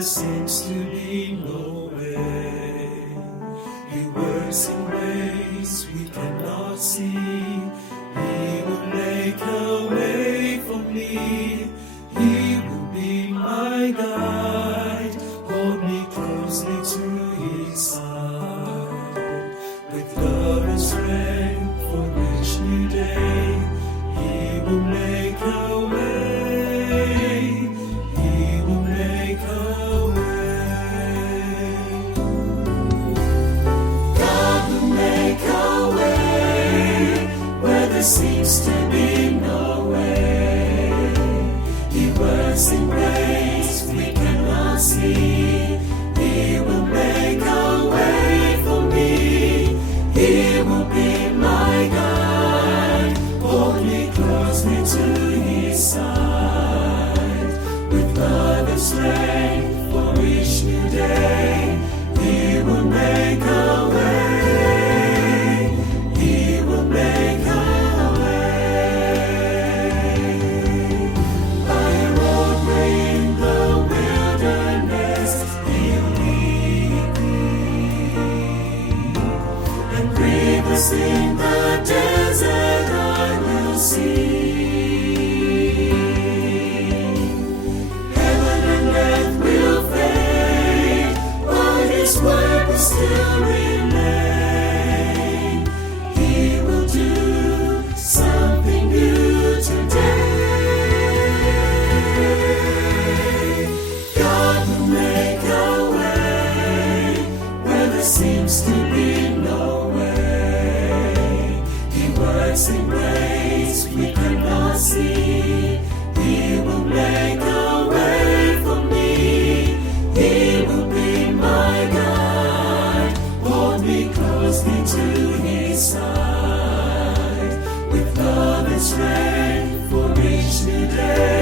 there seems to be no way. He works in ways we cannot see. He will make a way for me. He will be my guide, hold me closely to His side. With love and strength for each new day, He will make a way. He will make a way. God will make a way where there seems to be no way. He works in ways we cannot see. He will make a way for me. He will be my guide, hold me closely to His side. With love and strength for each new day, He will make a way. He will make a way. By a roadway in the wilderness, He'll lead me. And rivers in the desert I will see. Heaven and earth will fade, but His word will still remain. He will do something new today. God will make a way where there seems to be no way. He works in ways we cannot see. He will make a way for me. He will be my guide, hold me closely to His side. With love and strength for each new day,